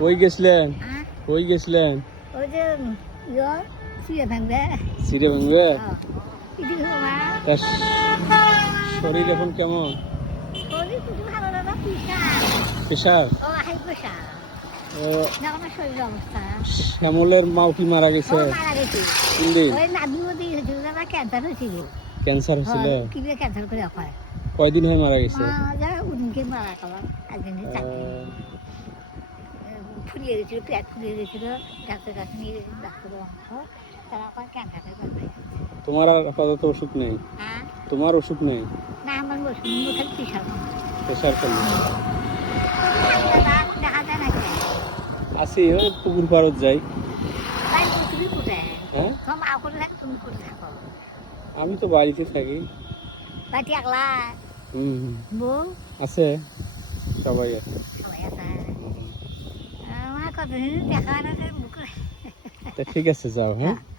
কই গেছিলেন? হ্যাঁ? কই গেছিলেন? ওই যে ইয়ে শুয়ে ভাঙবে। সিরে ভাঙবে? শরীর এখন কেমন? ও অবস্থা। শ্যামলের মাও কি মারা গেছে? ক্যান্সার হয়েছিল? কয়দিন হয়ে মারা গেছে? ফুরিয়ে গেছিল পেট ফুরিয়ে গেছিল ডাক্তার কাছে নিয়ে গেছিল ডাক্তার অঙ্ক তারা আবার ক্যান্সারের ব্যাপারে তোমার আর আপাতত অসুখ নেই? হ্যাঁ? তোমার অসুখ নেই? না আমার বসুন মুখের পিসা প্রেশার কেন দেখা যায় না আসি পুকুর পাড়ত যাই। তুমি কোথায়? হ্যাঁ? তুমি থাকো? আমি তো বাড়িতে থাকি। বাড়ি একলা? হুম। বউ? আছে সবাই আছে আমার কতদিন দেখা হয় না মুখ তা ঠিক আছে যাও হ্যাঁ? হ্যাঁ।